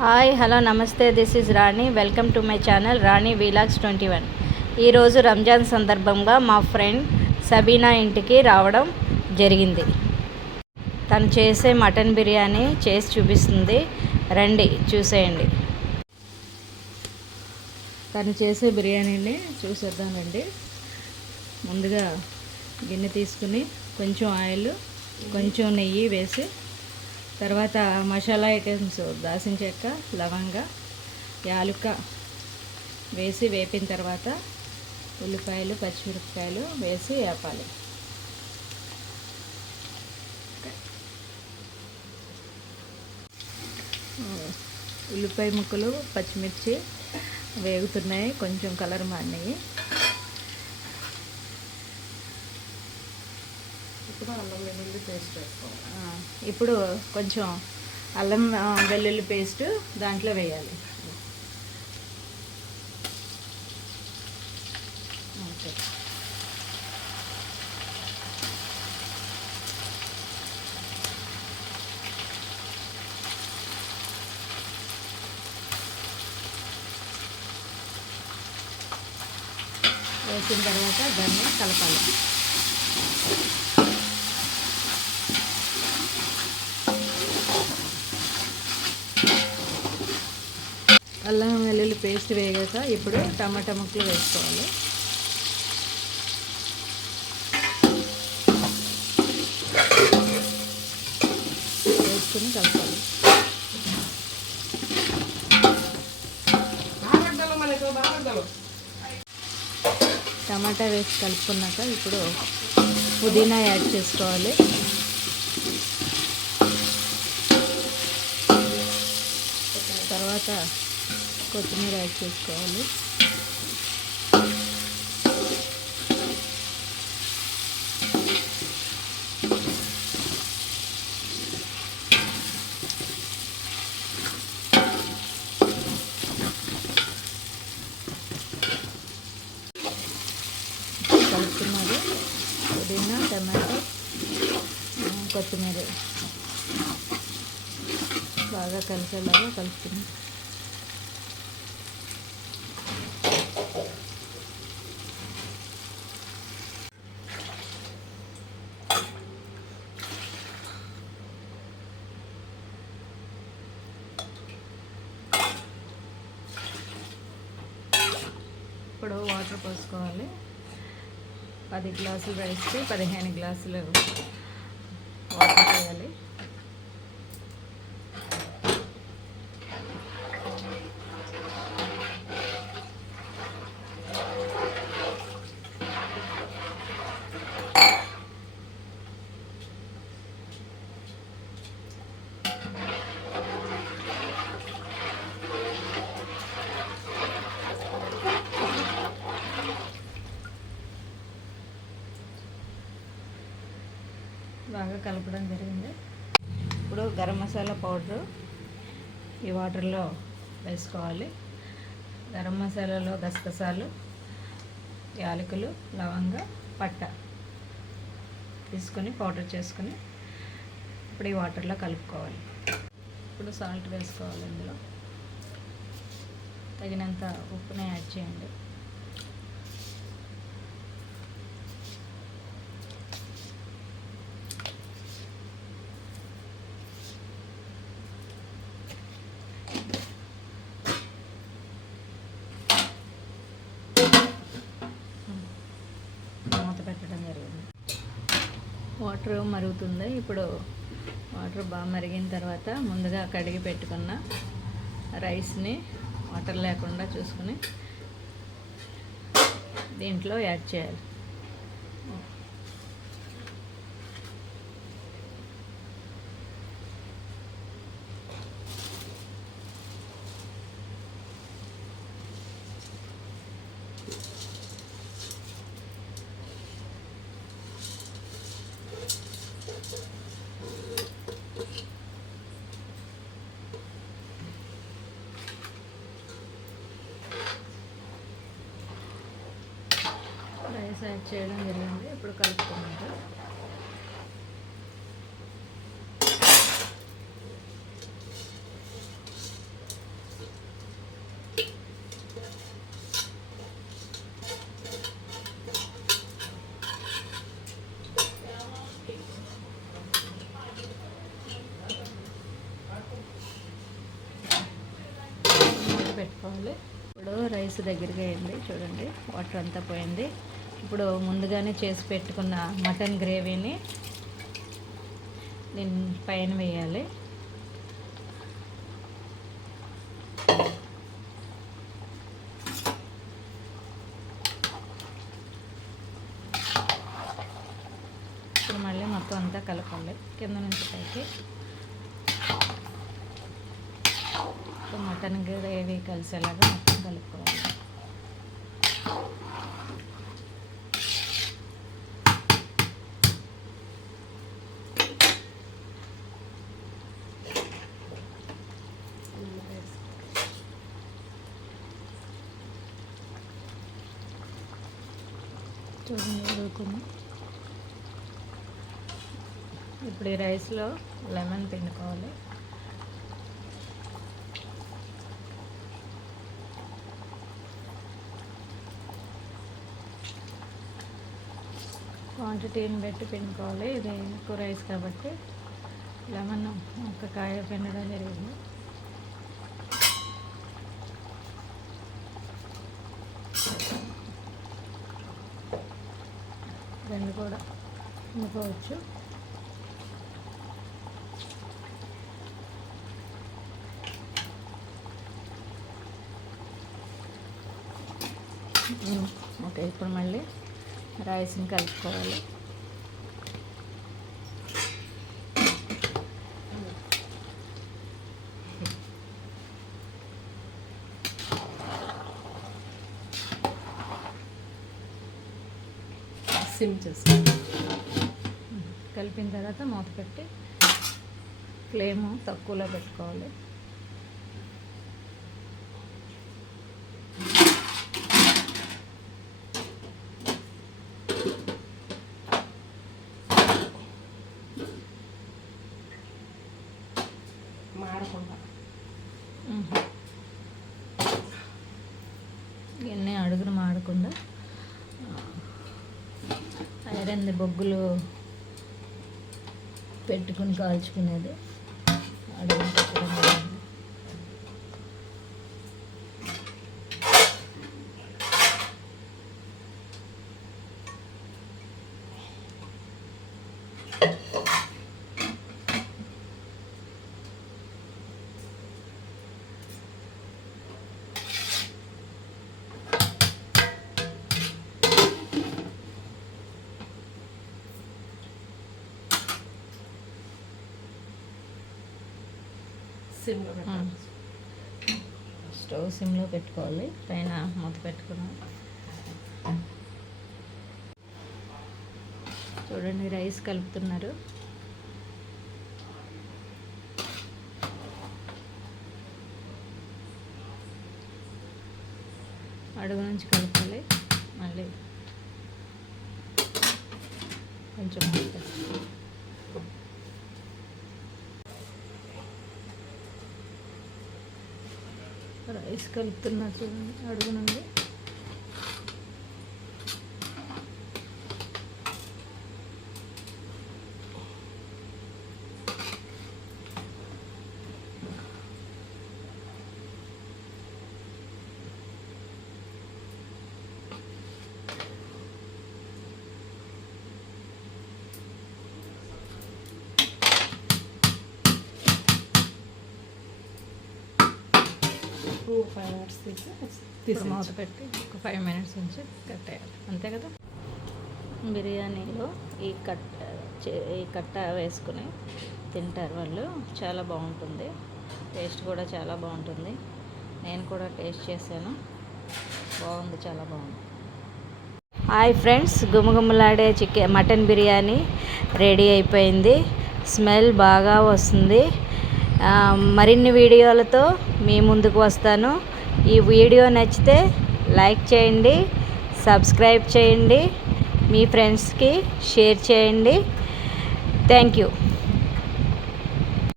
Hi hello నమస్తే, this is Rani. Welcome to my channel Rani vlogs 21. ఈరోజు రంజాన్ సందర్భంగా మా ఫ్రెండ్ సబీనా ఇంటికి రావడం జరిగింది. తను చేసే మటన్ బిర్యానీ చేసి చూపిస్తుంది, రండి చూసేయండి. తను చేసే బిర్యానీని చూసేద్దామండి. ముందుగా గిన్నె తీసుకుని కొంచెం ఆయిల్, కొంచెం నెయ్యి వేసి, తర్వాత మసాలా ఐటమ్స్ దాల్చిన చెక్క, లవంగ, యాలుక్క వేసి వేపిన తర్వాత ఉల్లిపాయలు, పచ్చిమిరపకాయలు వేసి వేపాలి. ఉల్లిపాయ ముక్కలు, పచ్చిమిర్చి వేగుతున్నాయి, కొంచెం కలర్ మారినాయి. ఇప్పుడు కొంచెం అల్లం వెల్లుల్లి పేస్ట్ దాంట్లో వేయాలి. ఓకే, వేసిన తర్వాత దాన్ని కలపాలి. అల్లం వెల్లుల్లి పేస్ట్ వేగాక ఇప్పుడు టమాటా ముక్కలు వేసుకోవాలి. వేసుకుని కలపాలి. టమాటా వేసి కలుపుకున్నాక ఇప్పుడు పుదీనా యాడ్ చేసుకోవాలి. తర్వాత కొత్తిమీర యాడ్ చేసుకోవాలి. కలుపుతున్నది పుదీనా, టమాటో, కొత్తిమీర బాగా కలిసేలాగా కలుపుతున్నాం. ఇప్పుడు వాటర్ పోసుకోవాలి. 10 గ్లాసులు రైస్కి 15 గ్లాసులు వాటర్ వేయాలి. బాగా కలపడం జరిగింది. ఇప్పుడు గరం మసాలా పౌడరు ఈ వాటర్లో వేసుకోవాలి. గరం మసాలాలో గసగసాలు, యాలకులు, లవంగ, పట్ట తీసుకొని పౌడర్ చేసుకొని ఇప్పుడు ఈ వాటర్లో కలుపుకోవాలి. ఇప్పుడు సాల్ట్ వేసుకోవాలి. ఇందులో తగినంత ఉప్పుని యాడ్ చేయండి. పెట్టడం జరిగింది. వాటర్ మరుగుతుంది. ఇప్పుడు వాటర్ బాగా మరిగిన తర్వాత ముందుగా కడిగి పెట్టుకున్న రైస్ని వాటర్ లేకుండా చూసుకుని దీంట్లో యాడ్ చేయాలి. రైస్ యాడ్ చేయడం జరిగింది. ఇప్పుడు కలుపుకున్నాక పెట్టుకోవాలి. ఇప్పుడు రైస్ దగ్గరగా అయింది చూడండి, వాటర్ అంతా పోయింది. ఇప్పుడు ముందుగానే చేసి పెట్టుకున్న మటన్ గ్రేవీని నేను పైన వేయాలి. ఇప్పుడు మళ్ళీ మొత్తం అంతా కలపాలి కింద నుంచి పైకి. ఇప్పుడు మటన్ గ్రేవీ కలిసేలాగా మొత్తం కలుపుకోవాలి. చూడండి ఉడుకుతుంది. ఇప్పుడు ఈ రైస్లో లెమన్ పిండుకోవాలి. క్వాంటిటీని బట్టి పిండుకోవాలి. ఇది ఎక్కువ రైస్ కాబట్టి లెమన్ ఒక కాయ పిండడం జరిగింది. రెండు కూడా పిండుకోవచ్చు. ఓకే, ఇప్పుడు మళ్ళీ రైస్ని కలుపుకోవాలి. సిమ్ చేసుకోవాలి. కలిపిన తర్వాత మూత పెట్టి ఫ్లేమ్ తక్కువలో పెట్టుకోవాలి. మాడకుండా ఇవన్నీ అడుగును మాడకుండా ఐరన్ బొగ్గులు పెట్టుకుని కాల్చుకునేది అడుగును పెట్టడం జరిగింది. సిమ్లో పెట్టాలి. స్టవ్ సిమ్లో పెట్టుకోవాలి. పైన మూత పెట్టుకున్నాం. చూడండి రైస్ కలుపుతున్నారు. అడుగు నుంచి కలపాలి. మళ్ళీ కొంచెం రైస్ కలుపుతున్నారు చూడండి అడుగు నుండి. టూ 5 minutes తీసి మూత పెట్టి ఒక 5 minutes ఉంచి కట్టేయాలి. అంతే కదా. బిర్యానీలో ఈ కట్ట వేసుకుని తింటారు వాళ్ళు. చాలా బాగుంటుంది. టేస్ట్ కూడా చాలా బాగుంటుంది. నేను కూడా టేస్ట్ చేశాను. బాగుంది, చాలా బాగుంది. హాయ్ ఫ్రెండ్స్, గుమగుమలాడే మటన్ బిర్యానీ రెడీ అయిపోయింది. స్మెల్ బాగా వస్తుంది. మరిన్ని వీడియోలతో మీ ముందుకు వస్తాను. ఈ వీడియో నచ్చితే లైక్ చేయండి, సబ్స్క్రైబ్ చేయండి, మీ ఫ్రెండ్స్కి షేర్ చేయండి. Thank you.